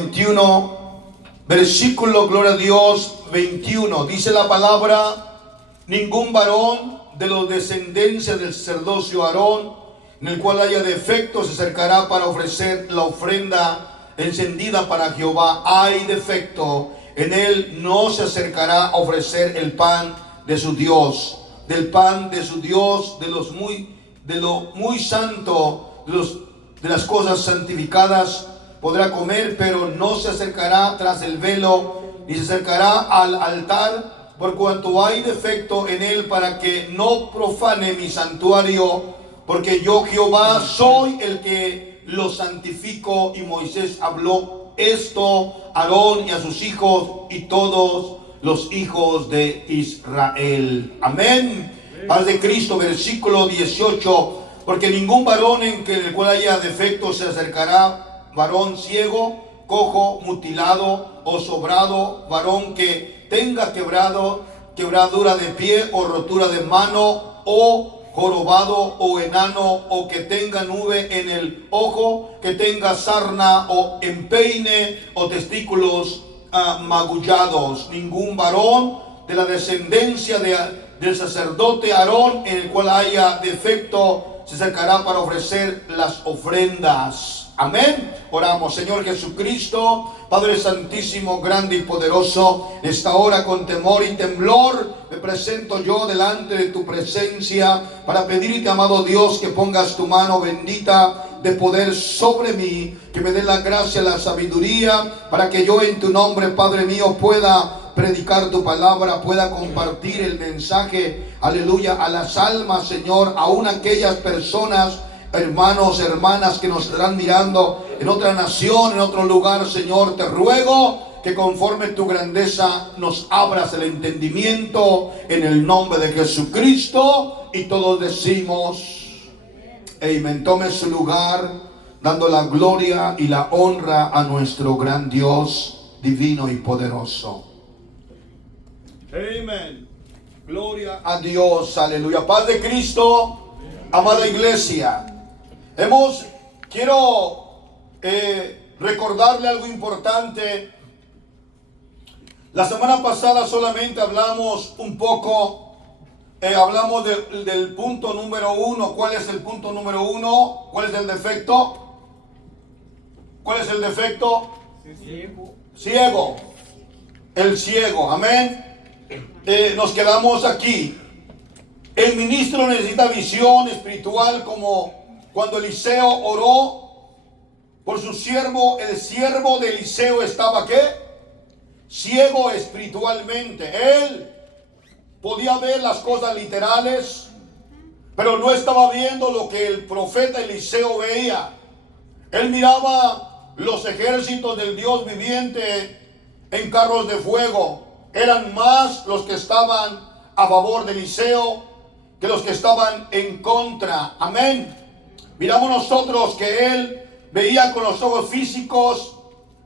21, versículo, gloria a Dios, 21. Dice la palabra: ningún varón de los descendencia del sacerdocio Aarón, en el cual haya defecto, se acercará para ofrecer la ofrenda encendida para Jehová. Hay defecto en él, no se acercará a ofrecer el pan de su Dios, del pan de su Dios, de lo muy santo, de las cosas santificadas podrá comer, pero no se acercará tras el velo, ni se acercará al altar, por cuanto hay defecto en él, para que no profane mi santuario, porque yo Jehová soy el que lo santifico. Y Moisés habló esto a Aarón y a sus hijos y todos los hijos de Israel. Amén. Paz de Cristo. Versículo 18. Porque ningún varón en el cual haya defecto se acercará, varón ciego, cojo, mutilado o sobrado, varón que tenga quebradura de pie o rotura de mano, o jorobado o enano, o que tenga nube en el ojo, que tenga sarna o empeine o testículos magullados. Ningún varón de la descendencia del sacerdote Aarón en el cual haya defecto se acercará para ofrecer las ofrendas. Amén. Oramos. Señor Jesucristo, Padre Santísimo, grande y poderoso, en esta hora con temor y temblor me presento yo delante de tu presencia para pedirte, amado Dios, que pongas tu mano bendita de poder sobre mí, que me dé la gracia, la sabiduría, para que yo en tu nombre, Padre mío, pueda predicar tu palabra, pueda compartir el mensaje, aleluya, a las almas, Señor, aún aquellas personas, hermanos, hermanas que nos estarán mirando en otra nación, en otro lugar. Señor, te ruego que conforme tu grandeza nos abras el entendimiento en el nombre de Jesucristo. Y todos decimos amén. Tome su lugar, dando la gloria y la honra a nuestro gran Dios divino y poderoso. Amén. Gloria a Dios. Aleluya. Paz de Cristo, amada iglesia. Quiero recordarle algo importante. La semana pasada solamente hablamos un poco, hablamos del punto número 1. ¿Cuál es el punto número 1? ¿Cuál es el defecto? ¿Cuál es el defecto? Ciego. El ciego. Amén. Nos quedamos aquí. El ministro necesita visión espiritual, como cuando Eliseo oró por su siervo. El siervo de Eliseo estaba ¿qué? Ciego espiritualmente. Él podía ver las cosas literales, pero no estaba viendo lo que el profeta Eliseo veía. Él miraba los ejércitos del Dios viviente en carros de fuego. Eran más los que estaban a favor de Eliseo que los que estaban en contra. Amén. Miramos nosotros que él veía con los ojos físicos,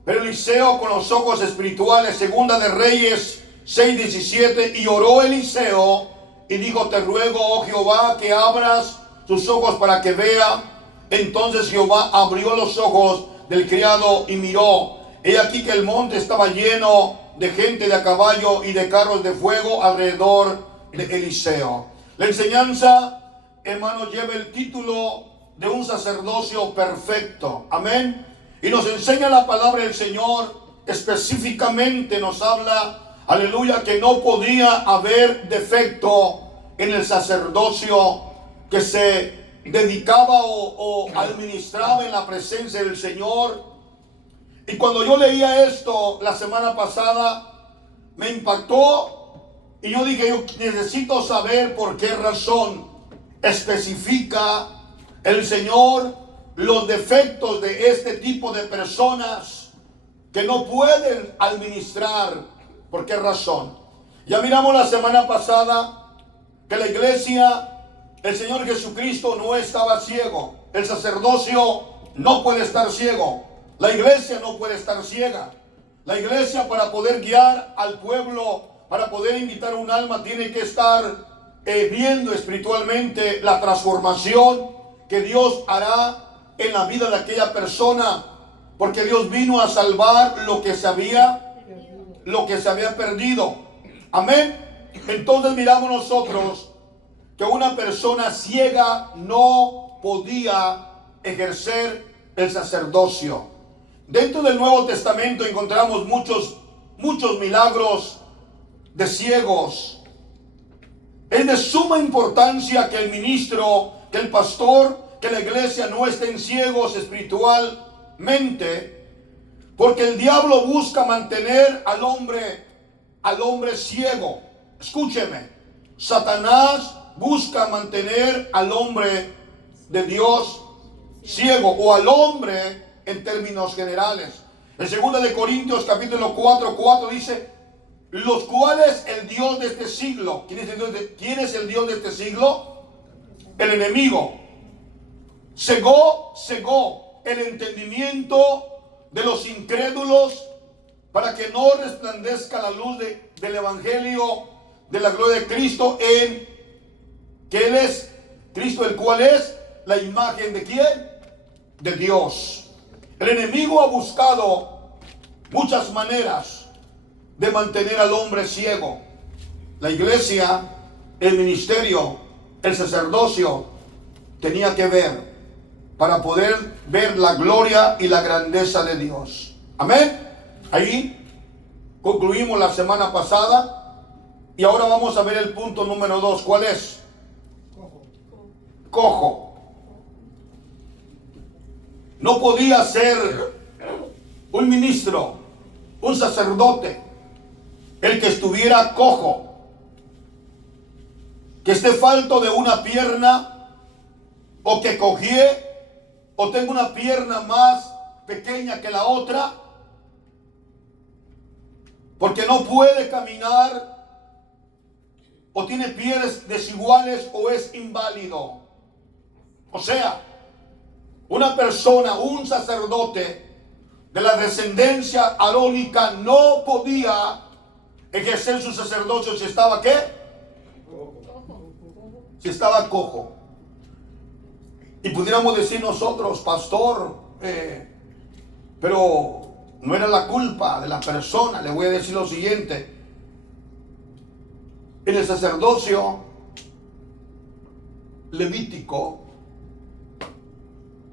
pero Eliseo con los ojos espirituales. Segunda de Reyes 6:17. Y oró Eliseo y dijo: te ruego, oh Jehová, que abras tus ojos para que vea. Entonces Jehová abrió los ojos del criado y miró. He aquí que el monte estaba lleno de gente de a caballo y de carros de fuego alrededor de Eliseo. La enseñanza, hermanos, lleva el título de un sacerdocio perfecto. Amén. Y nos enseña la palabra del Señor. Específicamente nos habla, aleluya, que no podía haber defecto en el sacerdocio que se dedicaba o administraba en la presencia del Señor. Y cuando yo leía esto la semana pasada, me impactó. Y yo dije, yo necesito saber por qué razón especifica el Señor los defectos de este tipo de personas que no pueden administrar. ¿Por qué razón? Ya miramos la semana pasada que la iglesia, el Señor Jesucristo no estaba ciego. El sacerdocio no puede estar ciego. La iglesia no puede estar ciega. La iglesia, para poder guiar al pueblo, para poder invitar un alma, tiene que estar viendo espiritualmente la transformación que Dios hará en la vida de aquella persona Porque Dios vino a salvar lo que se había perdido. Amén. Entonces miramos nosotros que una persona ciega no podía ejercer el sacerdocio. Dentro del Nuevo Testamento encontramos muchos milagros de ciegos. Es de suma importancia que el ministro, que el pastor, que la iglesia no estén ciegos espiritualmente, porque el diablo busca mantener al hombre ciego. Escúcheme, Satanás busca mantener al hombre de Dios ciego, o al hombre en términos generales. En 2 de Corintios capítulo 4 dice: los cuales el Dios de este siglo. ¿Quién es el Dios de este siglo? El enemigo. Cegó el entendimiento de los incrédulos para que no resplandezca la luz del evangelio de la gloria de Cristo, en que Él es Cristo, el cual es la imagen de ¿quién? De Dios. El enemigo ha buscado muchas maneras de mantener al hombre ciego. La iglesia, el ministerio, el sacerdocio tenía que ver para poder ver la gloria y la grandeza de Dios. Amén. Ahí concluimos la semana pasada y ahora vamos a ver el punto número 2. ¿Cuál es? Cojo. No podía ser un ministro, un sacerdote, el que estuviera cojo, que esté falto de una pierna, o que cojee, o tenga una pierna más pequeña que la otra, porque no puede caminar, o tiene pies desiguales, o es inválido. O sea, una persona, un sacerdote de la descendencia arónica no podía ejercer su sacerdocio si estaba ¿qué? Si estaba cojo. Y pudiéramos decir nosotros, pastor, pero no era la culpa de la persona. Le voy a decir lo siguiente: en el sacerdocio levítico,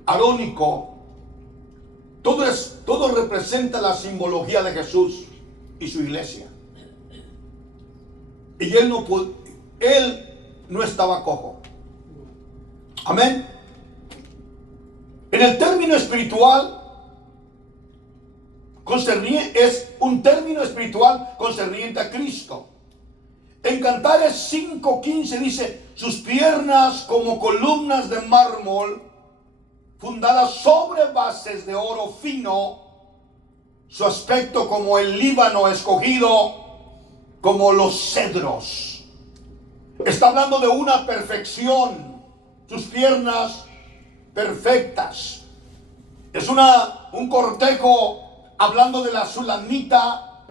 arónico, todo representa la simbología de Jesús y su iglesia. Y él no estaba cojo. Amén. En el término espiritual, es un término espiritual concerniente a Cristo. En Cantares 5:15 dice: sus piernas como columnas de mármol fundadas sobre bases de oro fino, su aspecto como el Líbano escogido, como los cedros. Está hablando de una perfección, sus piernas perfectas. Es un cortejo hablando de la Sulamita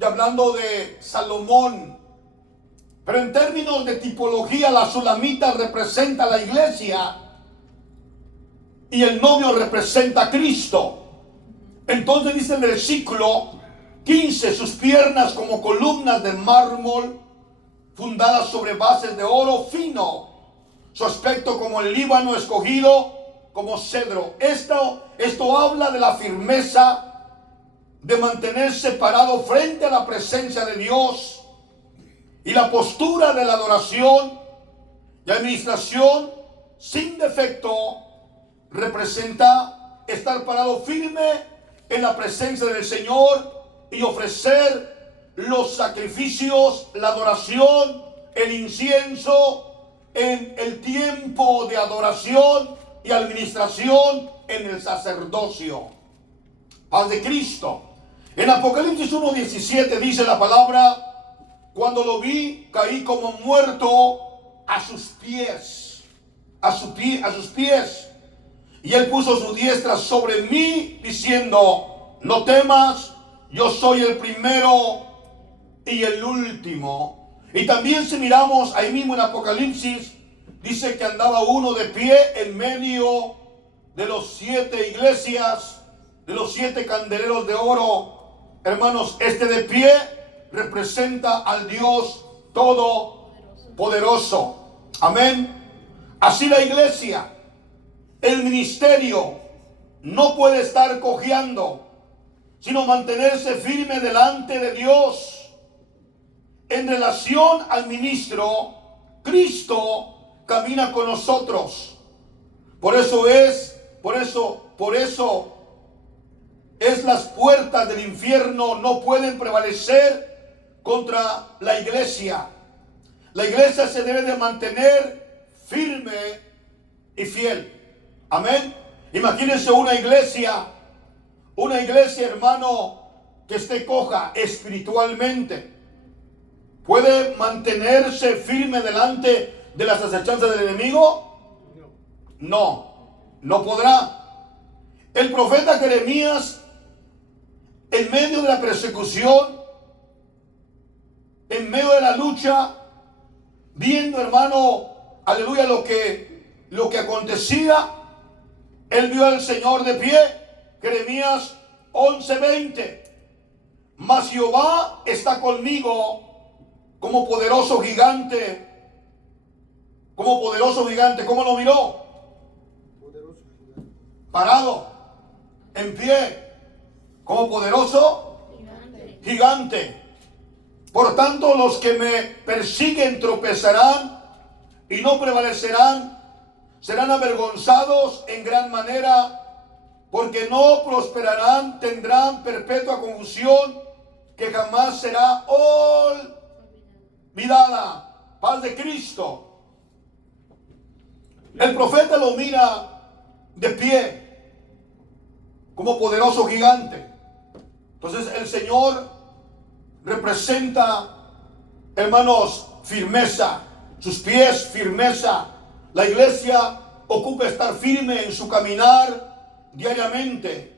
y hablando de Salomón. Pero en términos de tipología, la Sulamita representa a la iglesia y el novio representa a Cristo. Entonces dice el versículo 15: sus piernas como columnas de mármol fundadas sobre bases de oro fino, su aspecto como el Líbano escogido, como cedro. Esto habla de la firmeza de mantenerse parado frente a la presencia de Dios, y la postura de la adoración y administración sin defecto representa estar parado firme en la presencia del Señor y ofrecer los sacrificios, la adoración, el incienso en el tiempo de adoración y administración en el sacerdocio. Paz de Cristo. En Apocalipsis 1:17 dice la palabra: cuando lo vi, caí como muerto a sus pies. A sus pies. Y él puso su diestra sobre mí, diciendo: no temas, yo soy el primero y el último. Y también, si miramos ahí mismo en Apocalipsis, dice que andaba uno de pie en medio de los 7 iglesias de los 7 candeleros de oro, hermanos, este de pie representa al Dios Todopoderoso. Amén. Así la iglesia, el ministerio, no puede estar cojeando, sino mantenerse firme delante de Dios. En relación al ministro, Cristo camina con nosotros. Por eso las puertas del infierno no pueden prevalecer contra la iglesia. La iglesia se debe de mantener firme y fiel. Amén. Imagínense una iglesia, hermano, que esté coja espiritualmente. ¿Puede mantenerse firme delante de las acechanzas del enemigo? No podrá. El profeta Jeremías, en medio de la persecución, en medio de la lucha, viendo, hermano, aleluya, lo que acontecía, él vio al Señor de pie. Jeremías 11:20. Mas Jehová está conmigo como poderoso gigante. Como poderoso gigante. ¿Cómo lo miró? Poderoso gigante. Parado, en pie, como poderoso gigante. Por tanto, los que me persiguen tropezarán y no prevalecerán. Serán avergonzados en gran manera, porque no prosperarán. Tendrán perpetua confusión que jamás será olvidada. Paz de Cristo. El profeta lo mira de pie como poderoso gigante. Entonces el Señor representa, hermanos, firmeza. Sus pies, firmeza. La iglesia ocupa estar firme en su caminar diariamente.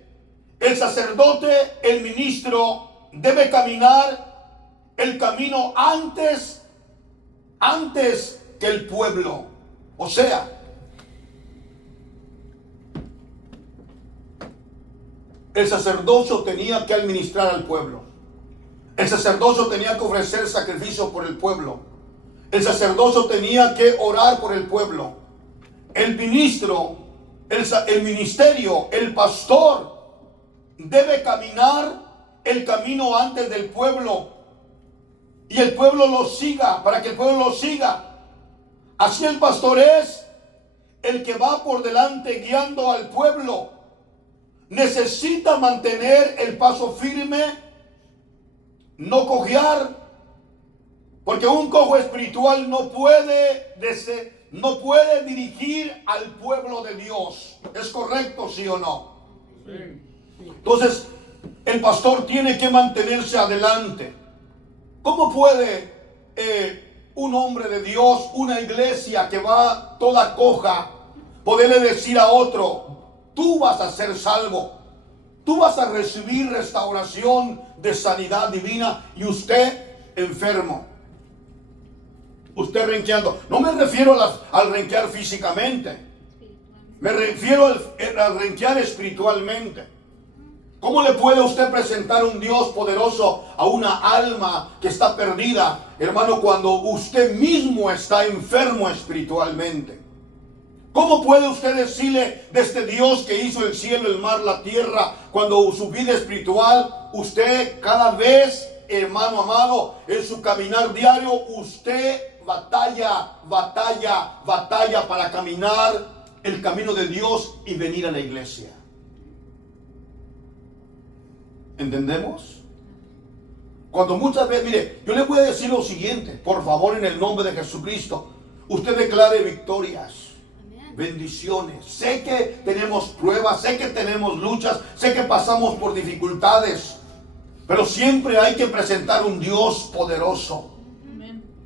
El sacerdote, el ministro, debe caminar el camino antes que el pueblo. O sea, el sacerdocio tenía que administrar al pueblo. El sacerdocio tenía que ofrecer sacrificio por el pueblo. El sacerdocio tenía que orar por el pueblo. El ministro, el ministerio, el pastor debe caminar el camino antes del pueblo y el pueblo lo siga, para que el pueblo lo siga. Así el pastor es el que va por delante guiando al pueblo. Necesita mantener el paso firme, no cojear, porque un cojo espiritual no puede dirigir al pueblo de Dios. ¿Es correcto, sí o no? Sí. Entonces, el pastor tiene que mantenerse adelante. ¿Cómo puede un hombre de Dios, una iglesia que va toda coja, poderle decir a otro: tú vas a ser salvo, tú vas a recibir restauración de sanidad divina, y usted enfermo, usted renqueando? No me refiero al renquear físicamente, me refiero al renquear espiritualmente. ¿Cómo le puede usted presentar un Dios poderoso a una alma que está perdida, hermano, cuando usted mismo está enfermo espiritualmente? ¿Cómo puede usted decirle de este Dios que hizo el cielo, el mar, la tierra, cuando su vida espiritual, usted cada vez, hermano amado, en su caminar diario, usted batalla para caminar el camino de Dios y venir a la iglesia? ¿Entendemos? Cuando muchas veces, mire, yo le voy a decir lo siguiente, por favor, en el nombre de Jesucristo, usted declare victorias, bendiciones. Sé que tenemos pruebas, sé que tenemos luchas, sé que pasamos por dificultades, pero siempre hay que presentar un Dios poderoso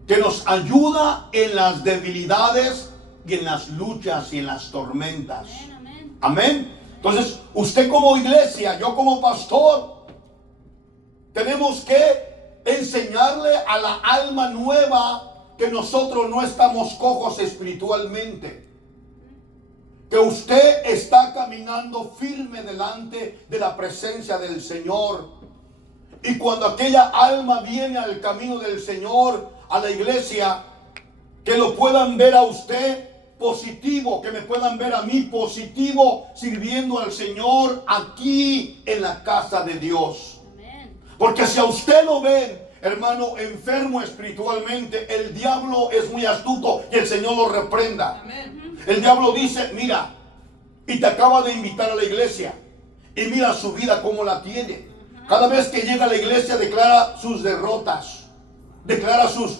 que nos ayuda en las debilidades y en las luchas y en las tormentas. Amén. Entonces, usted como iglesia, yo como pastor, tenemos que enseñarle a la alma nueva que nosotros no estamos cojos espiritualmente, que usted está caminando firme delante de la presencia del Señor. Y cuando aquella alma viene al camino del Señor, a la iglesia, que lo puedan ver a usted positivo, que me puedan ver a mí positivo, sirviendo al Señor aquí en la casa de Dios. Porque si a usted lo ven, hermano, enfermo espiritualmente, el diablo es muy astuto y el Señor lo reprenda. El diablo dice, mira, y te acaba de invitar a la iglesia, y mira su vida cómo la tiene. Cada vez que llega a la iglesia declara sus derrotas, declara su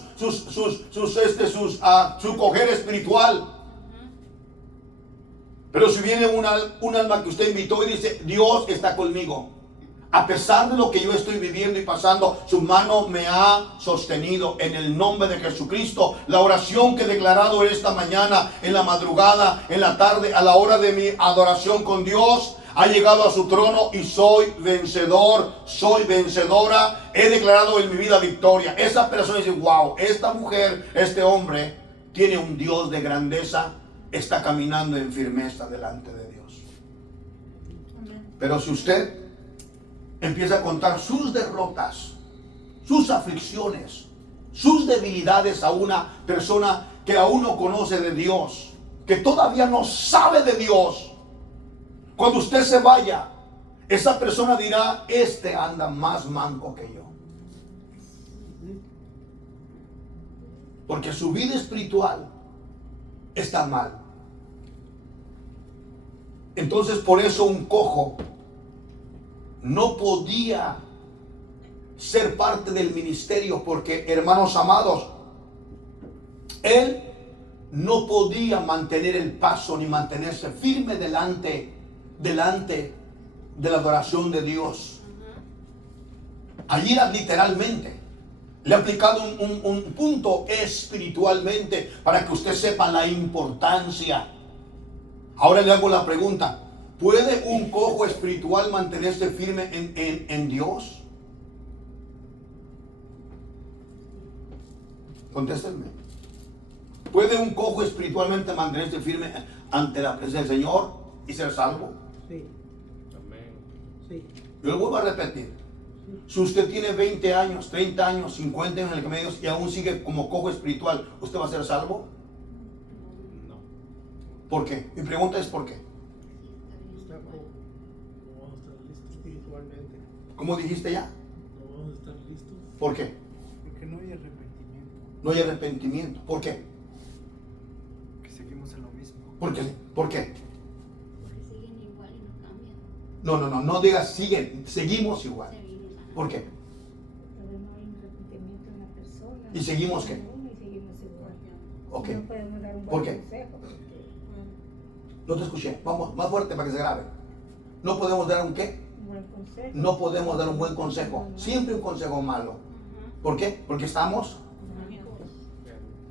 coger espiritual. Pero si viene un alma que usted invitó y dice, Dios está conmigo, a pesar de lo que yo estoy viviendo y pasando, su mano me ha sostenido en el nombre de Jesucristo. La oración que he declarado esta mañana, en la madrugada, en la tarde, a la hora de mi adoración con Dios, ha llegado a su trono y soy vencedor, soy vencedora. He declarado en mi vida victoria. Esa persona dice, wow, esta mujer, este hombre, tiene un Dios de grandeza, está caminando en firmeza delante de Dios. Pero si usted empieza a contar sus derrotas, sus aflicciones, sus debilidades a una persona que aún no conoce de Dios, que todavía no sabe de Dios, cuando usted se vaya, esa persona dirá, este anda más manco que yo. Porque su vida espiritual está mal. Entonces por eso un cojo no podía ser parte del ministerio, porque, hermanos amados, él no podía mantener el paso ni mantenerse firme delante de la adoración de Dios. Allí era literalmente. Le he aplicado un punto espiritualmente para que usted sepa la importancia. Ahora le hago la pregunta: ¿puede un cojo espiritual mantenerse firme en Dios? Contéstenme. ¿Puede un cojo espiritualmente mantenerse firme ante la presencia del Señor y ser salvo? Sí. Amén. Sí. Yo lo vuelvo a repetir. Si usted tiene 20 años, 30 años, 50 años en el camino y aún sigue como cojo espiritual, ¿usted va a ser salvo? No. ¿Por qué? Mi pregunta es ¿por qué? No vamos a estar listos espiritualmente. ¿Cómo dijiste ya? No vamos a estar listos. ¿Por qué? Porque no hay arrepentimiento. No hay arrepentimiento. ¿Por qué? Que seguimos en lo mismo. ¿Por qué? ¿Por qué? Porque siguen igual y no cambian. No digas siguen, seguimos igual. ¿Por qué? Pero no hay un arrepentimiento en la persona. ¿Y seguimos qué? Y seguimos igual. Ok. No podemos dar un ¿Por buen qué? consejo. Porque, No te escuché. Vamos, más fuerte para que se grabe. ¿No podemos dar un qué? un buen consejo. No podemos dar un buen consejo. Siempre un consejo malo. ¿Por qué? Porque estamos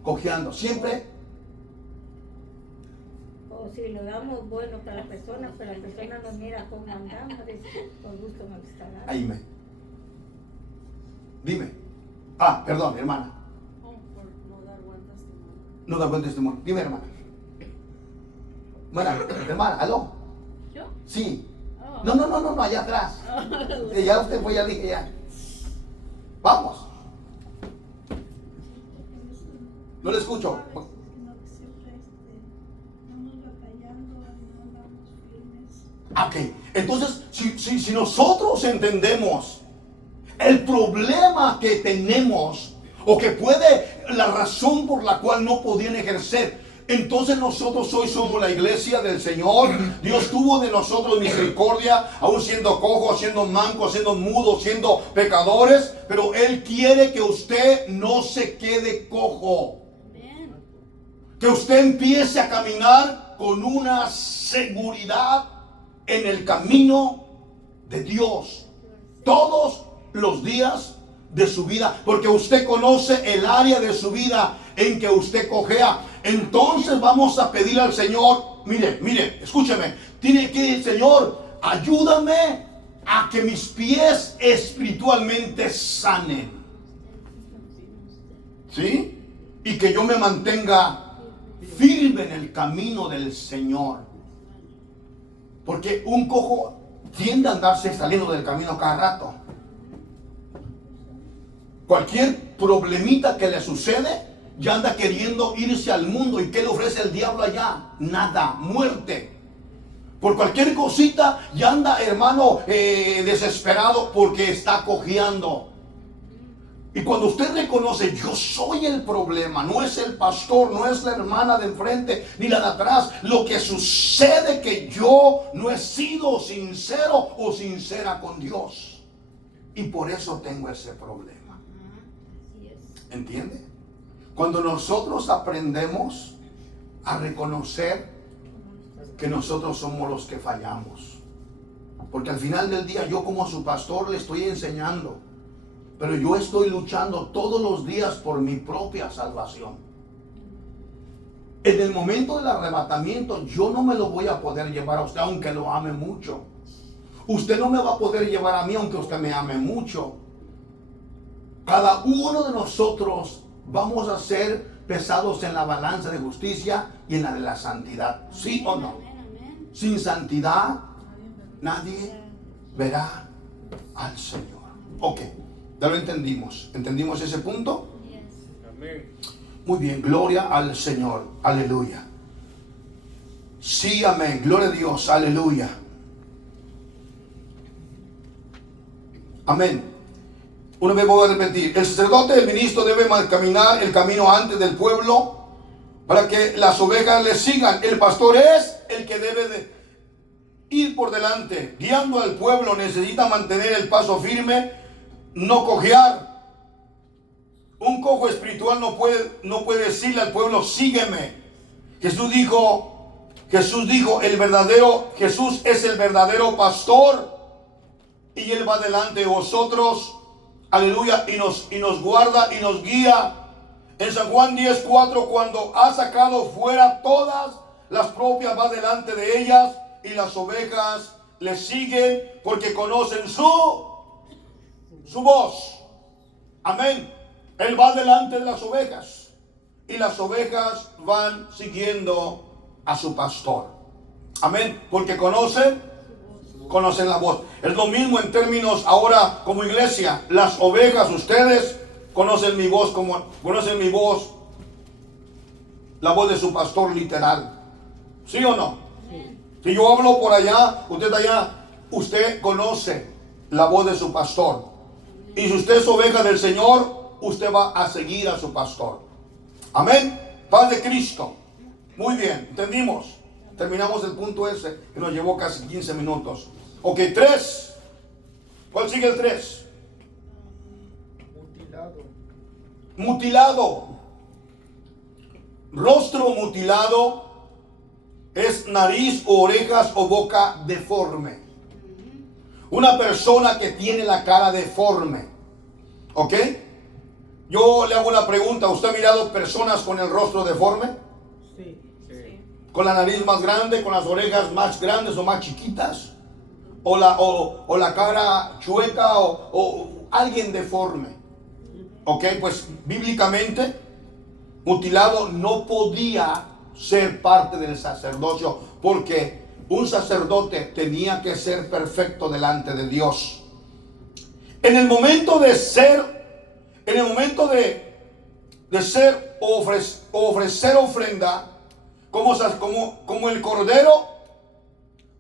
cojeando. Siempre. O si lo damos bueno para la persona, pero la persona nos mira cómo andamos, dice, por gusto no le está dando. Ahí me. Dime. Ah, perdón, hermana. Por no dar buen testimonio. No da buen testimonio. Dime, hermana. Hermana, ¿aló? ¿Yo? Sí. Oh. No, allá atrás. Ya usted fue, ya dije ya. Vamos. No le escucho. Ok, entonces si nosotros entendemos el problema que tenemos, o que puede, la razón por la cual no podían ejercer, entonces nosotros hoy somos la iglesia del Señor. Dios tuvo de nosotros misericordia, aún siendo cojos, siendo mancos, siendo mudos, siendo pecadores, pero Él quiere que usted no se quede cojo. Bien. Que usted empiece a caminar con una seguridad en el camino de Dios todos los días de su vida, porque usted conoce el área de su vida en que usted cojea. Entonces vamos a pedirle al Señor, mire, escúcheme, tiene que decir: Señor, ayúdame a que mis pies espiritualmente sanen, ¿sí? Y que yo me mantenga firme en el camino del Señor. Porque un cojo tiende a andarse saliendo del camino cada rato. Cualquier problemita que le sucede, ya anda queriendo irse al mundo. ¿Y qué le ofrece el diablo allá? Nada, muerte. Por cualquier cosita ya anda, hermano, desesperado porque está cojeando. Y cuando usted reconoce, yo soy el problema, no es el pastor, no es la hermana de enfrente, ni la de atrás. Lo que sucede es que yo no he sido sincero o sincera con Dios. Y por eso tengo ese problema. Así es. ¿Entiende? Cuando nosotros aprendemos a reconocer que nosotros somos los que fallamos. Porque al final del día yo como su pastor le estoy enseñando. Pero yo estoy luchando todos los días por mi propia salvación. En el momento del arrebatamiento yo no me lo voy a poder llevar a usted aunque lo ame mucho. Usted no me va a poder llevar a mí aunque usted me ame mucho. Cada uno de nosotros vamos a ser pesados en la balanza de justicia y en la de la santidad. ¿Sí o no? Amén, amén. Sin santidad nadie verá al Señor. Ok, ya lo entendimos. ¿Entendimos ese punto? Yes. Amén. Muy bien, gloria al Señor. Aleluya. Sí, amén. Gloria a Dios. Aleluya. Amén. Una vez voy a repetir. El sacerdote, el ministro debe caminar el camino antes del pueblo para que las ovejas le sigan. El pastor es el que debe de ir por delante, guiando al pueblo. Necesita mantener el paso firme, no cojear. Un cojo espiritual no puede decirle al pueblo, sígueme. Jesús dijo, Jesús es el verdadero pastor y Él va delante de vosotros. Aleluya, y nos guarda y nos guía. En San Juan 10:4, cuando ha sacado fuera todas las propias, va delante de ellas y las ovejas le siguen porque conocen su voz. Amén. Él va delante de las ovejas y las ovejas van siguiendo a su pastor. Amén. Porque conocen la voz. Es lo mismo en términos ahora como iglesia. Las ovejas, ustedes conocen mi voz, la voz de su pastor literal. ¿Sí o no? Amén. Si yo hablo por allá, usted allá, usted conoce la voz de su pastor. Y si usted es oveja del Señor, usted va a seguir a su pastor. Amén. Paz de Cristo. Muy bien, entendimos. Terminamos el punto ese que nos llevó casi 15 minutos. Ok, 3. ¿Cuál sigue el 3? Mutilado. Rostro mutilado es nariz o orejas o boca deforme. Una persona que tiene la cara deforme. ¿Ok? Yo le hago una pregunta. ¿Usted ha mirado personas con el rostro deforme? Sí. Sí. Con la nariz más grande, con las orejas más grandes o más chiquitas. O la cara chueca o alguien deforme. Ok, pues bíblicamente mutilado no podía ser parte del sacerdocio porque un sacerdote tenía que ser perfecto delante de Dios. En el momento de ofrecer ofrenda como el cordero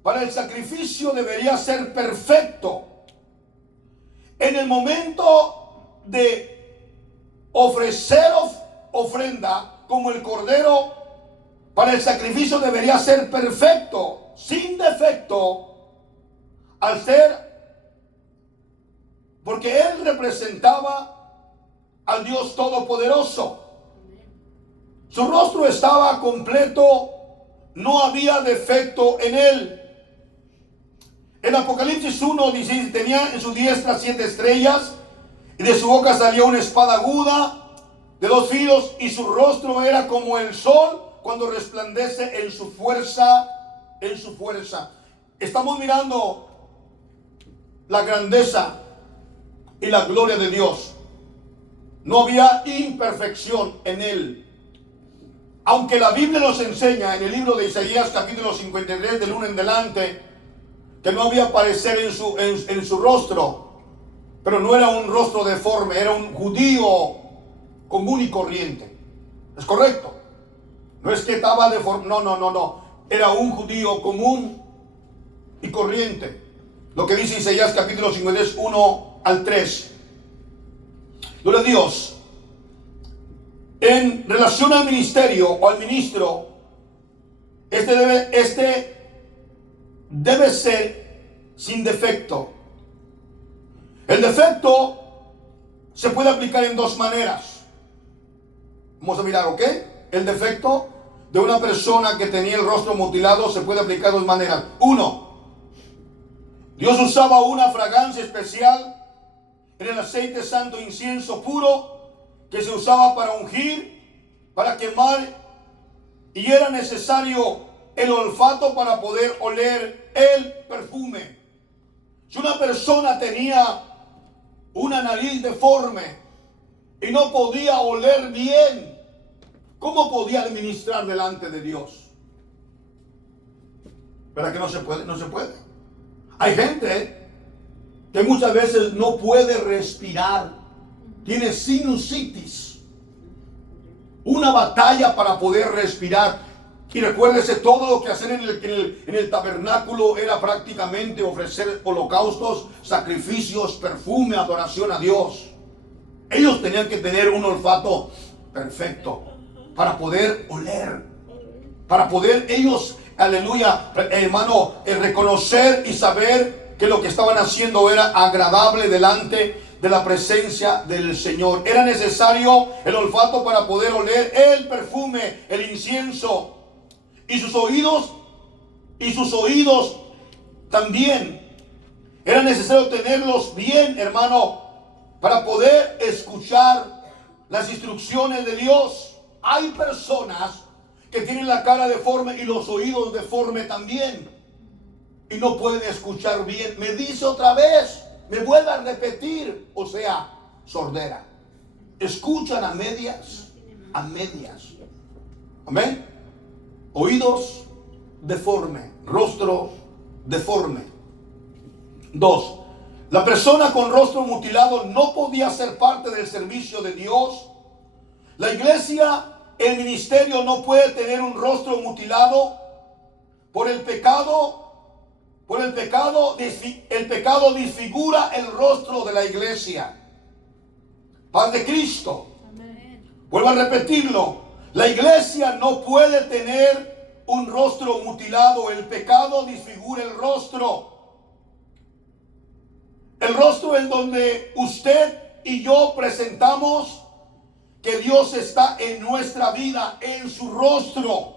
para el sacrificio debería ser perfecto. En el momento de ofrecer ofrenda como el cordero para el sacrificio debería ser perfecto, sin defecto, porque él representaba al Dios Todopoderoso. Su rostro estaba completo, no había defecto en él. En Apocalipsis 1 dice, tenía en su diestra 7 estrellas y de su boca salía una espada aguda de 2 filos y su rostro era como el sol cuando resplandece en su fuerza. Estamos mirando la grandeza y la gloria de Dios. No había imperfección en él. Aunque la Biblia nos enseña en el libro de Isaías capítulo 53 del 1 en adelante que no había parecer en su rostro, pero no era un rostro deforme, era un judío común y corriente. ¿Es correcto? No es que estaba deforme, no. Era un judío común y corriente. Lo que dice Isaías capítulo 53, 1 al 3. Gloria a Dios. En relación al ministerio o al ministro, este debe ser sin defecto. El defecto se puede aplicar en dos maneras. Vamos a mirar, ¿ok? El defecto de una persona que tenía el rostro mutilado se puede aplicar de dos maneras. Uno, Dios usaba una fragancia especial en el aceite santo, incienso puro, que se usaba para ungir, para quemar, y era necesario el olfato para poder oler el perfume. Si una persona tenía una nariz deforme y no podía oler bien, ¿cómo podía administrar delante de Dios? ¿Verdad que no se puede? No se puede. Hay gente que muchas veces no puede respirar, tiene sinusitis, una batalla para poder respirar. Y recuérdese, todo lo que hacían en el tabernáculo era prácticamente ofrecer holocaustos, sacrificios, perfume, adoración a Dios. Ellos tenían que tener un olfato perfecto para poder oler, para poder ellos, aleluya, hermano, reconocer y saber que lo que estaban haciendo era agradable delante de la presencia del Señor. Era necesario el olfato para poder oler el perfume, el incienso. Y sus oídos también era necesario tenerlos bien, hermano, para poder escuchar las instrucciones de Dios. Hay personas que tienen la cara deforme y los oídos deformes también, y no pueden escuchar bien. Me dice otra vez, me vuelve a repetir, o sea, sordera. Escuchan a medias, a medias. Amén. Oídos deforme, rostro deforme. 2. La persona con rostro mutilado no podía ser parte del servicio de Dios. La iglesia, el ministerio no puede tener un rostro mutilado por el pecado. El pecado disfigura el rostro de la iglesia. Paz de Cristo. Vuelvo a repetirlo. La iglesia no puede tener un rostro mutilado. El pecado disfigura el rostro. El rostro en donde usted y yo presentamos que Dios está en nuestra vida, en su rostro,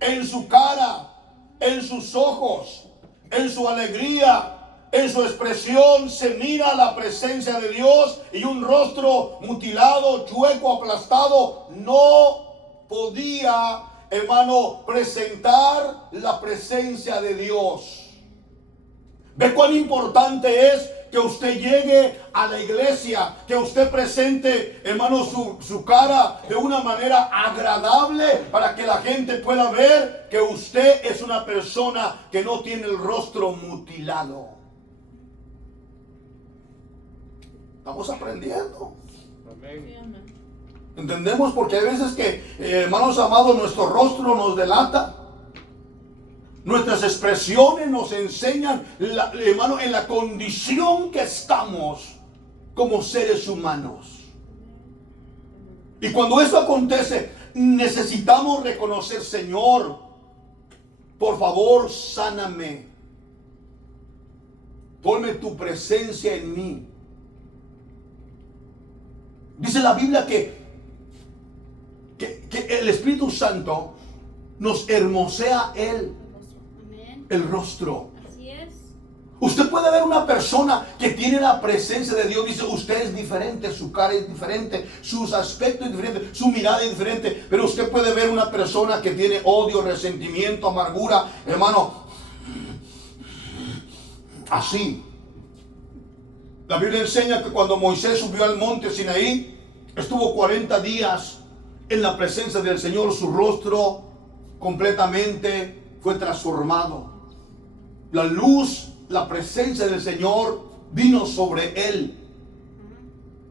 en su cara, en sus ojos, en su alegría, en su expresión. Se mira la presencia de Dios, y un rostro mutilado, chueco, aplastado, no podía, hermano, presentar la presencia de Dios. ¿Ve cuán importante es que usted llegue a la iglesia, que usted presente, hermano, su cara de una manera agradable, para que la gente pueda ver que usted es una persona que no tiene el rostro mutilado? Estamos aprendiendo. Amén. ¿Entendemos? Porque hay veces que, hermanos amados, nuestro rostro nos delata. Nuestras expresiones nos enseñan, hermano, en la condición que estamos como seres humanos. Y cuando eso acontece, necesitamos reconocer: Señor, por favor, sáname. Ponme tu presencia en mí. Dice la Biblia que el Espíritu Santo nos hermosea el rostro. Así es. Usted puede ver una persona que tiene la presencia de Dios. Dice, usted es diferente, su cara es diferente, sus aspectos es diferente, su mirada es diferente. Pero usted puede ver una persona que tiene odio, resentimiento, amargura, hermano, así. La Biblia enseña que cuando Moisés subió al monte Sinaí, estuvo 40 días en la presencia del Señor. Su rostro completamente fue transformado. la luz, la presencia del Señor vino sobre él.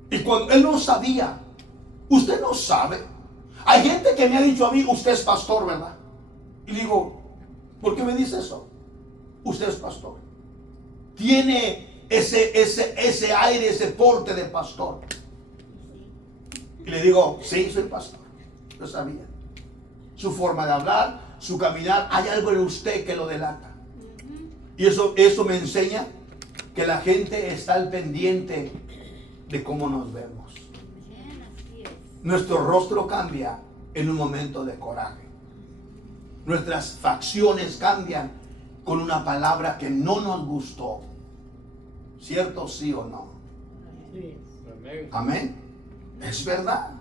Y cuando él no sabía, usted no sabe. Hay gente que me ha dicho a mí, usted es pastor, ¿verdad? Y digo, ¿por qué me dice eso? Usted es pastor. Tiene ese aire, ese porte de pastor. Y le digo, sí, soy pastor. Lo sabía. Su forma de hablar, su caminar, hay algo en usted que lo delata. Y eso me enseña que la gente está al pendiente de cómo nos vemos. Nuestro rostro cambia en un momento de coraje. Nuestras facciones cambian con una palabra que no nos gustó. ¿Cierto, sí o no? Sí. Amén. Amén. Es verdad.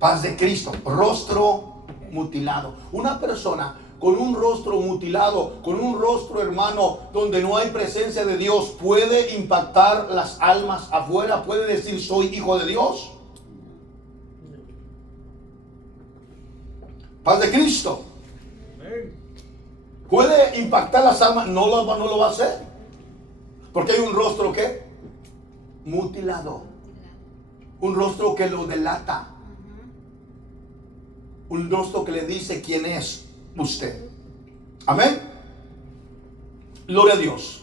Paz de Cristo. Rostro mutilado. Una persona con un rostro mutilado, con un rostro, hermano, donde no hay presencia de Dios, ¿puede impactar las almas afuera? ¿Puede decir soy hijo de Dios? Paz de Cristo. Amén. ¿Puede impactar las almas? No lo va a hacer. Porque hay un rostro que mutilado. Un rostro que lo delata. Un rostro que le dice quién es usted. Amén. Gloria a Dios.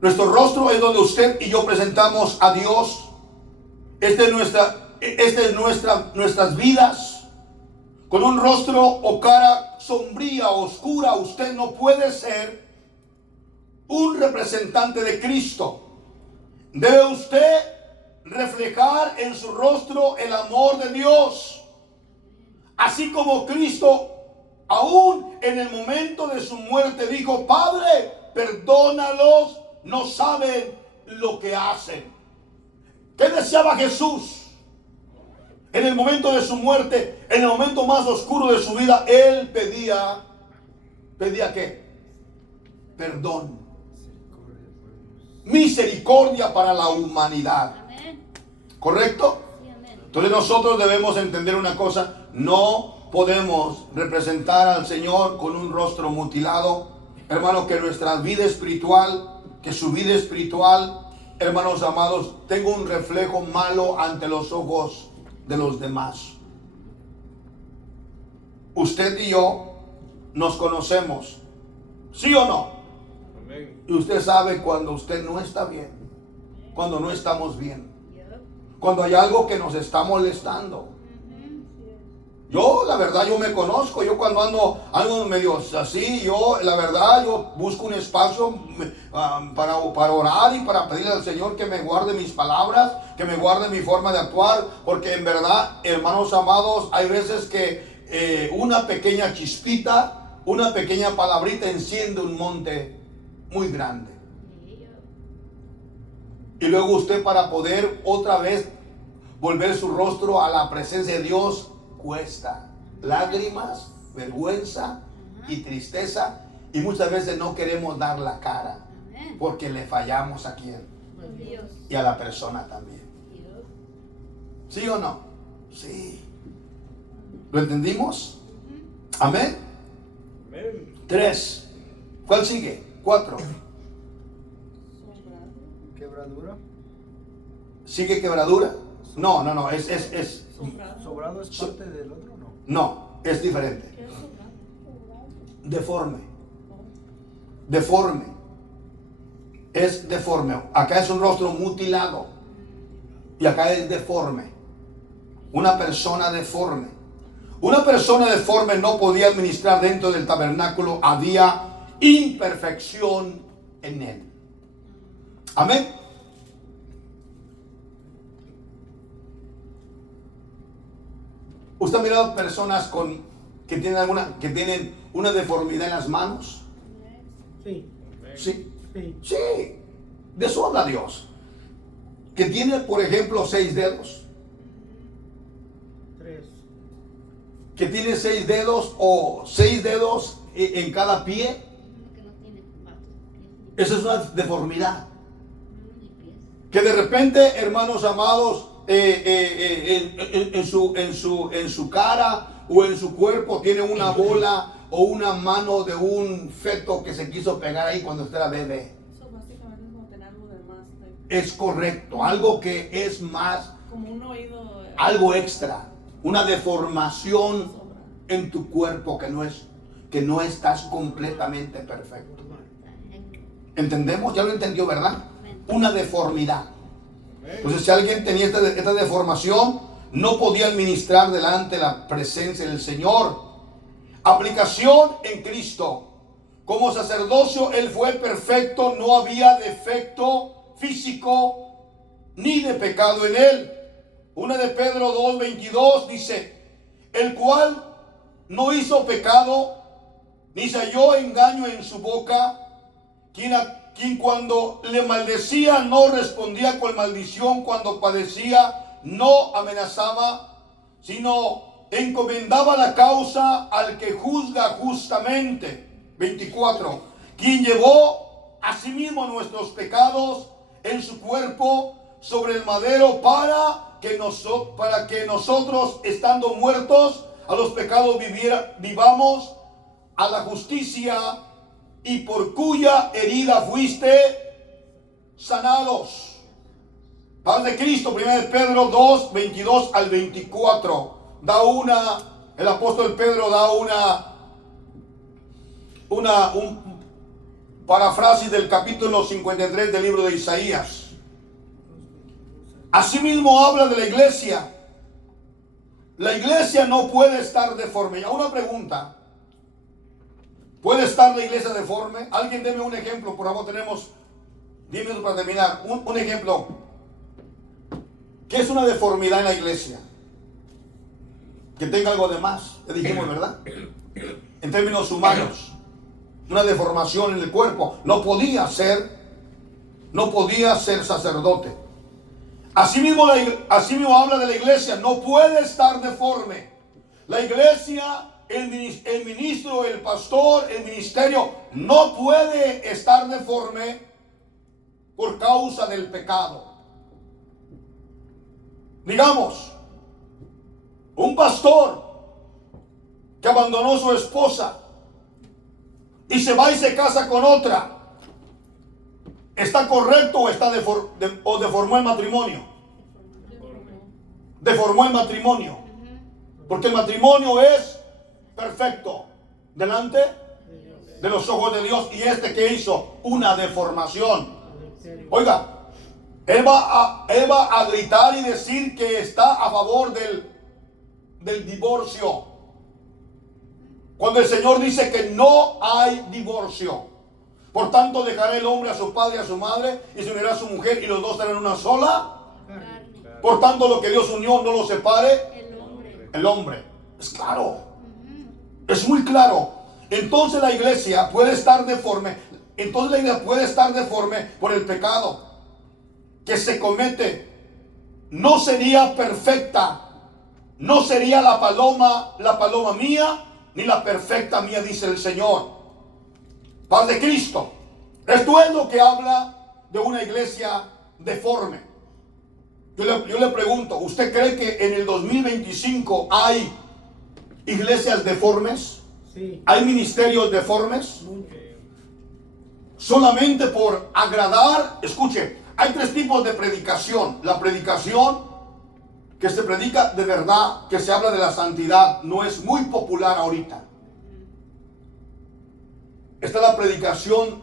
Nuestro rostro es donde usted y yo presentamos a Dios. Esta es nuestras vidas. Con un rostro o cara sombría, oscura, usted no puede ser un representante de Cristo. Debe usted reflejar en su rostro el amor de Dios. Así como Cristo, aún en el momento de su muerte, dijo: Padre, perdónalos, no saben lo que hacen. ¿Qué deseaba Jesús? En el momento de su muerte, en el momento más oscuro de su vida, Él pedía ¿qué? Perdón. Misericordia para la humanidad. Amén. ¿Correcto? Sí, amén. Entonces nosotros debemos entender una cosa: no podemos representar al Señor con un rostro mutilado. Hermano, que nuestra vida espiritual, que su vida espiritual, hermanos amados, tenga un reflejo malo ante los ojos de los demás. Usted y yo nos conocemos, ¿sí o no? Amén. Y usted sabe cuando usted no está bien, cuando no estamos bien, cuando hay algo que nos está molestando. Yo, la verdad, yo me conozco. Yo cuando ando medio así, la verdad, yo busco un espacio para orar y para pedirle al Señor que me guarde mis palabras, que me guarde mi forma de actuar, porque en verdad, hermanos amados, hay veces que una pequeña chispita, una pequeña palabrita enciende un monte muy grande. Y luego usted, para poder otra vez volver su rostro a la presencia de Dios, cuesta lágrimas, vergüenza y tristeza, y muchas veces no queremos dar la cara porque le fallamos a quién, Dios. y a la persona también. ¿Sí o no? Sí. ¿Lo entendimos? Amén. Amén. 3. ¿Cuál sigue? 4. ¿Quebradura? ¿Sigue quebradura? No, es ¿Sobrado es parte del otro? No. no, es diferente. Deforme. Deforme. Es deforme. Acá es un rostro mutilado. Y acá es deforme. Una persona deforme. Una persona deforme no podía administrar dentro del tabernáculo. Había imperfección en él. Amén. ¿Usted ha mirado personas que tienen una deformidad en las manos? Sí, Sí. sí. Sí. De eso habla Dios. Que tiene, por ejemplo, 6 dedos. 3. Que tiene 6 dedos o 6 dedos en cada pie. Uno que no tiene patas, Esa es una deformidad. ni pies. Que de repente, hermanos amados, en su cara o en su cuerpo tiene una bola o una mano de un feto que se quiso pegar ahí cuando usted era bebé. Eso básicamente es como tener algo de más, Es correcto, algo que es más, como un oído. algo extra, una deformación en tu cuerpo que no estás completamente perfecto. ¿Entendemos? Ya lo entendió, ¿verdad? Una deformidad. Entonces, si alguien tenía esta deformación, no podía administrar delante de la presencia del Señor. Aplicación en Cristo. Como sacerdocio, Él fue perfecto, no había defecto físico ni de pecado en Él. 1 de Pedro 2:22 dice, el cual no hizo pecado, ni se halló engaño en su boca, quien cuando le maldecía no respondía con maldición, cuando padecía no amenazaba, sino encomendaba la causa al que juzga justamente. 24. Quien llevó asimismo nuestros pecados en su cuerpo sobre el madero para que nosotros, estando muertos a los pecados, vivamos a la justicia, y por cuya herida fuiste sanados. Paz de Cristo. 1 de Pedro 2, 22 al 24. El apóstol Pedro da un paráfrasis del capítulo 53 del libro de Isaías. Asimismo habla de la iglesia. La iglesia no puede estar deforme. Ya una pregunta. ¿Puede estar la iglesia deforme? Alguien deme un ejemplo, por favor. Tenemos 10 minutos para terminar. Un ejemplo. ¿Qué es una deformidad en la iglesia? Que tenga algo de más. Ya dijimos, ¿verdad? En términos humanos. Una deformación en el cuerpo. No podía ser sacerdote. Asimismo habla de la iglesia. No puede estar deforme. La iglesia, el ministro, el pastor, el ministerio, no puede estar deforme por causa del pecado. Digamos, un pastor que abandonó a su esposa y se va y se casa con otra, ¿está correcto o deformó el matrimonio? Deformó el matrimonio. Porque el matrimonio es perfecto delante de los ojos de Dios. Y ¿qué hizo? Una deformación. Oiga, él va a gritar y decir que está a favor del divorcio, cuando el Señor dice que no hay divorcio. Por tanto, dejará el hombre a su padre y a su madre, y se unirá a su mujer, y los dos serán una sola. Por tanto, lo que Dios unió, no lo separe el hombre. Es claro. Es muy claro. Entonces la iglesia puede estar deforme. Entonces la iglesia puede estar deforme por el pecado que se comete. No sería perfecta. No sería la paloma mía, ni la perfecta mía, dice el Señor. Paz de Cristo. Esto es lo que habla de una iglesia deforme. Yo le pregunto, ¿usted cree que en el 2025 hay iglesias deformes? Sí. ¿Hay ministerios deformes? Solamente por agradar. Escuche, hay 3 tipos de predicación. La predicación que se predica de verdad, que se habla de la santidad, no es muy popular ahorita. Esta es la predicación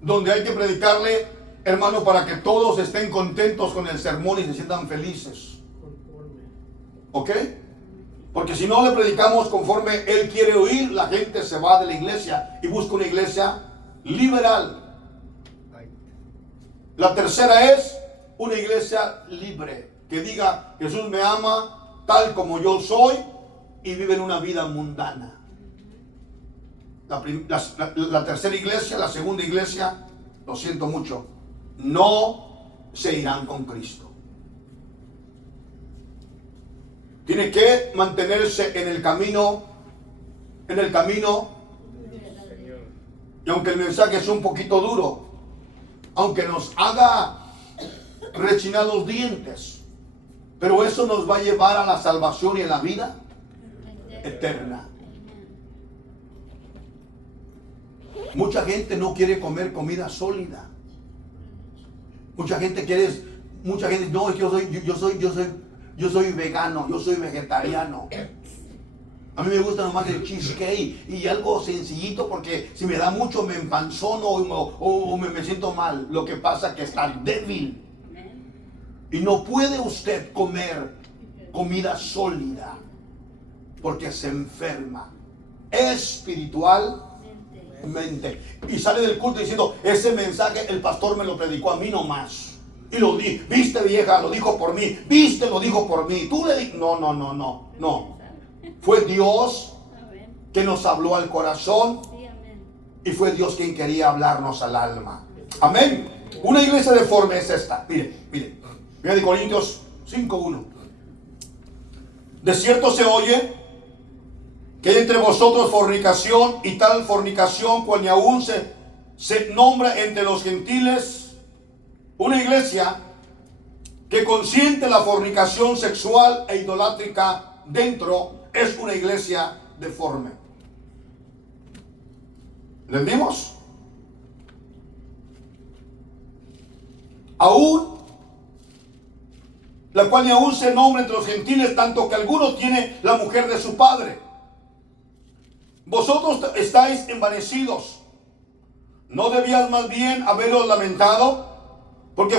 donde hay que predicarle, hermano, para que todos estén contentos con el sermón y se sientan felices. ¿Ok? Porque si no le predicamos conforme Él quiere oír, la gente se va de la iglesia y busca una iglesia liberal. La tercera es una iglesia libre, que diga, Jesús me ama tal como yo soy, y viven una vida mundana. La tercera iglesia, la segunda iglesia, lo siento mucho, no se irán con Cristo. Tiene que mantenerse en el camino, y aunque el mensaje es un poquito duro, aunque nos haga rechinar los dientes, pero eso nos va a llevar a la salvación y a la vida eterna. Mucha gente no quiere comer comida sólida. Mucha gente no, yo soy vegano, yo soy vegetariano. A mí me gusta nomás el cheesecake y algo sencillito, porque si me da mucho me empanzono o me siento mal. Lo que pasa es que está débil. Y no puede usted comer comida sólida porque se enferma espiritualmente. Y sale del culto diciendo, ese mensaje el pastor me lo predicó a mí nomás. Y lo di, viste vieja, lo dijo por mí, viste, lo dijo por mí. Tú le dijiste, no. Fue Dios que nos habló al corazón y fue Dios quien quería hablarnos al alma. Amén. Una iglesia deforme es esta. Mire. De Corintios 5:1. De cierto se oye que hay entre vosotros fornicación, y tal fornicación cual ni aún se nombra entre los gentiles. Una iglesia que consiente la fornicación sexual e idolátrica dentro es una iglesia deforme. ¿Entendimos? La cual ni aún se nombra entre los gentiles, tanto que alguno tiene la mujer de su padre. Vosotros estáis envanecidos. ¿No debías más bien haberos lamentado? Porque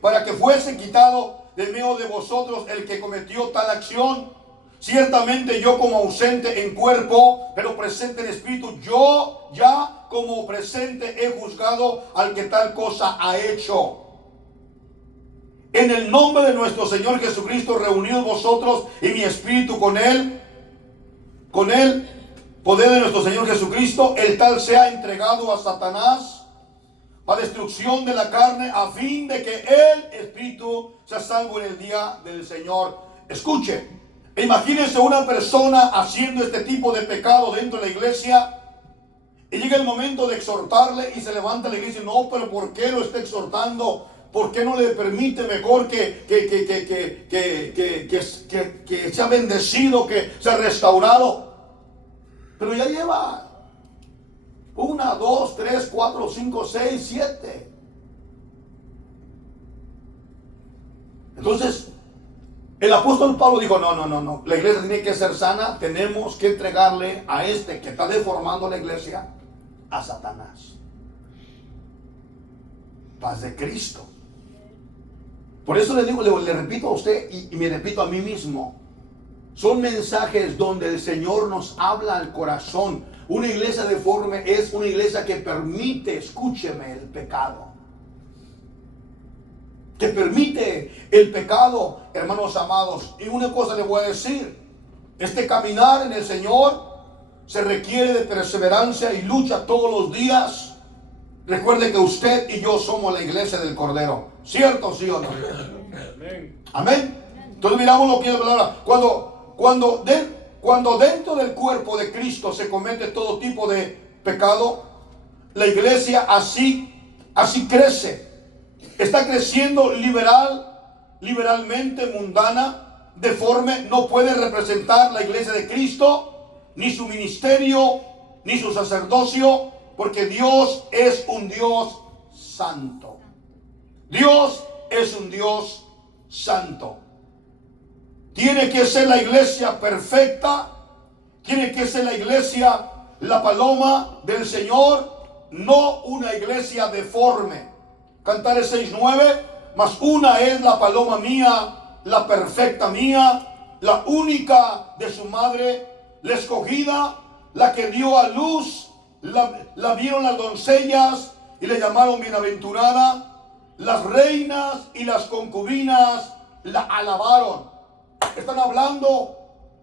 para que fuese quitado de medio de vosotros el que cometió tal acción. Ciertamente yo como ausente en cuerpo, pero presente en espíritu, yo ya como presente he juzgado al que tal cosa ha hecho. En el nombre de nuestro Señor Jesucristo, reunidos vosotros y mi espíritu con él, poder de nuestro Señor Jesucristo, el tal sea entregado a Satanás para destrucción de la carne, a fin de que el espíritu sea salvo en el día del Señor. Escuche, imagínense una persona haciendo este tipo de pecado dentro de la iglesia, y llega el momento de exhortarle y se levanta la iglesia y dice, no, pero ¿por qué lo está exhortando? ¿Por qué no le permite mejor que sea bendecido, que sea restaurado? Pero ya lleva 1, 2, 3, 4, 5, 6, 7. Entonces, el apóstol Pablo dijo, no. La iglesia tiene que ser sana. Tenemos que entregarle a este que está deformando la iglesia a Satanás. Paz de Cristo. Por eso le digo, le repito a usted y me repito a mí mismo. Son mensajes donde el Señor nos habla al corazón. Una iglesia deforme es una iglesia que permite, escúcheme, el pecado. Que permite el pecado, hermanos amados. Y una cosa le voy a decir. Este caminar en el Señor se requiere de perseverancia y lucha todos los días. Recuerde que usted y yo somos la iglesia del Cordero. ¿Cierto, sí o no? Amén. Amén. Entonces miramos lo que es la palabra. Cuando dentro del cuerpo de Cristo se comete todo tipo de pecado, la iglesia así crece. Está creciendo liberalmente mundana, deforme. No puede representar la iglesia de Cristo, ni su ministerio, ni su sacerdocio, porque Dios es un Dios santo. Dios es un Dios santo. Tiene que ser la iglesia perfecta. Tiene que ser la iglesia, la paloma del Señor, no una iglesia deforme. Cantares 6:9, mas una es la paloma mía, la perfecta mía, la única de su madre, la escogida, la que dio a luz. La vieron las doncellas y le llamaron bienaventurada. Las reinas y las concubinas la alabaron. Están hablando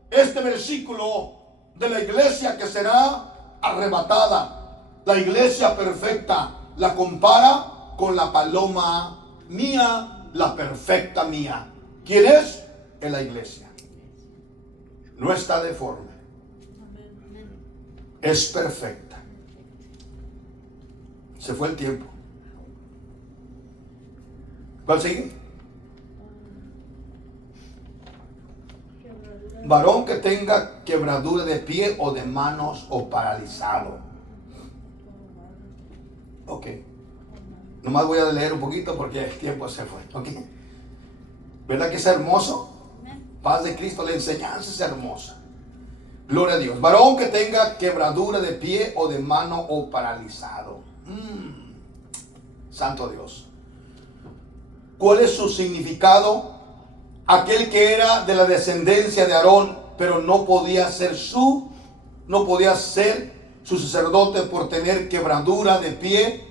este versículo de la iglesia que será arrebatada. La iglesia perfecta la compara con la paloma mía, la perfecta mía. ¿Quién es? Es la iglesia. No está deforme. Es perfecta. Se fue el tiempo. ¿Cuál sigue? Varón que tenga quebradura de pie o de manos o paralizado. Ok. Nomás voy a leer un poquito porque el tiempo se fue. Ok. ¿Verdad que es hermoso? Paz de Cristo, la enseñanza es hermosa. Gloria a Dios. Varón que tenga quebradura de pie o de mano o paralizado. Santo Dios. ¿Cuál es su significado? Aquel que era de la descendencia de Aarón, pero no podía ser su sacerdote por tener quebradura de pie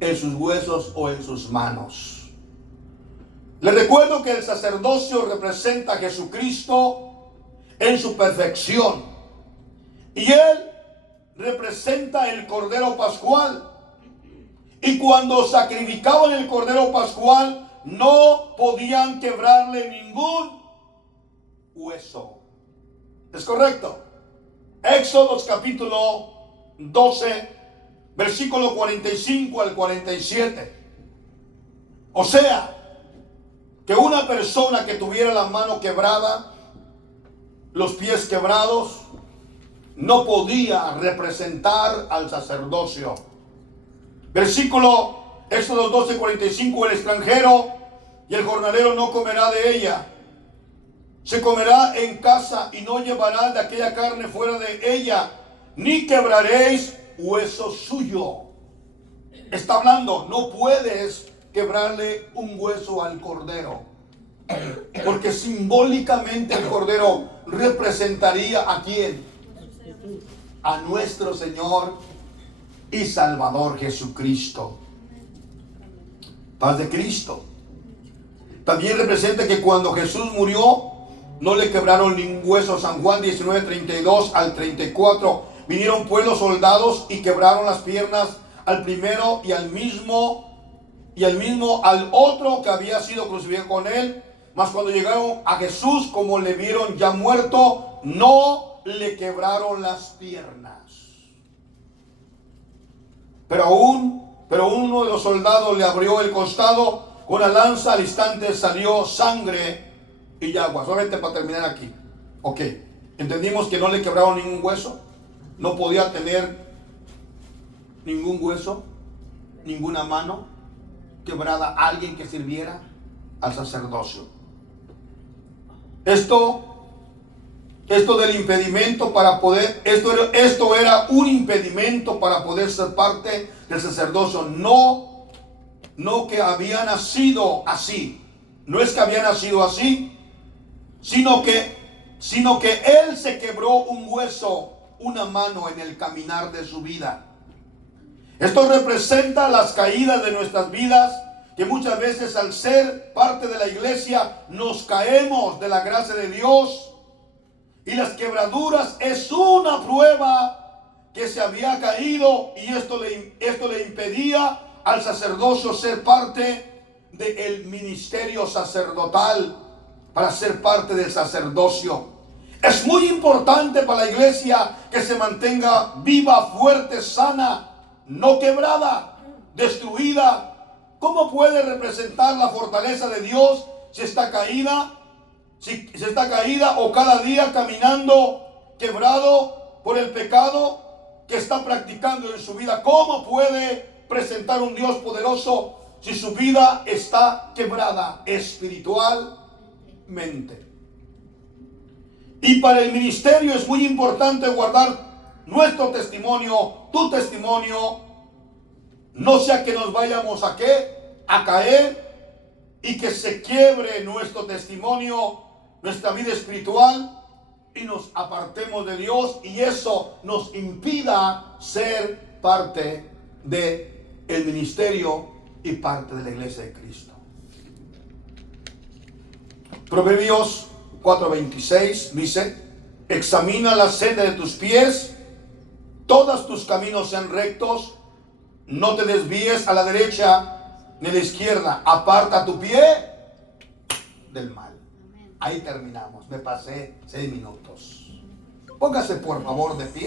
en sus huesos o en sus manos. Les recuerdo que el sacerdocio representa a Jesucristo en su perfección. Y Él representa el Cordero Pascual. Y cuando sacrificaban el Cordero Pascual, no podían quebrarle ningún hueso. ¿Es correcto? Éxodo capítulo 12, versículo 45 al 47. O sea, que una persona que tuviera la mano quebrada, los pies quebrados, no podía representar al sacerdocio. Versículo Éxodo 12, 45. El extranjero y el jornalero no comerá de ella. Se comerá en casa y no llevará de aquella carne fuera de ella, ni quebraréis hueso suyo. Está hablando, no puedes quebrarle un hueso al cordero, porque simbólicamente el cordero representaría ¿a quién? A nuestro Señor y Salvador Jesucristo. Paz de Cristo. También representa que cuando Jesús murió, no le quebraron ningún hueso. San Juan 19, 32 al 34. Vinieron pues los soldados y quebraron las piernas al primero y al otro que había sido crucificado con él. Mas cuando llegaron a Jesús, como le vieron ya muerto, no le quebraron las piernas. Pero uno de los soldados le abrió el costado con la lanza. Al instante salió sangre y agua. Solamente para terminar aquí. Ok. Entendimos que no le quebraron ningún hueso. No podía tener ningún hueso, ninguna mano quebrada. Alguien que sirviera al sacerdocio. Esto del impedimento para poder, esto era un impedimento para poder ser parte del sacerdocio. No que había nacido así. No es que había nacido así, sino que él se quebró un hueso, una mano en el caminar de su vida. Esto representa las caídas de nuestras vidas, que muchas veces al ser parte de la iglesia nos caemos de la gracia de Dios. Y las quebraduras es una prueba que se había caído, y esto le impedía al sacerdocio ser parte del ministerio sacerdotal, para ser parte del sacerdocio. Es muy importante para la iglesia que se mantenga viva, fuerte, sana, no quebrada, destruida. ¿Cómo puede representar la fortaleza de Dios si está caída? Si está caída o cada día caminando quebrado por el pecado que está practicando en su vida. ¿Cómo puede presentar un Dios poderoso si su vida está quebrada espiritualmente? Y para el ministerio es muy importante guardar nuestro testimonio, tu testimonio, no sea que nos vayamos a caer y que se quiebre nuestro testimonio, nuestra vida espiritual, y nos apartemos de Dios, y eso nos impida ser parte del ministerio y parte de la iglesia de Cristo. Proverbios 4:26 dice: examina la senda de tus pies, todos tus caminos sean rectos, no te desvíes a la derecha ni a la izquierda, aparta tu pie del mal. Ahí terminamos, me pasé 6 minutos. Póngase por favor de pie.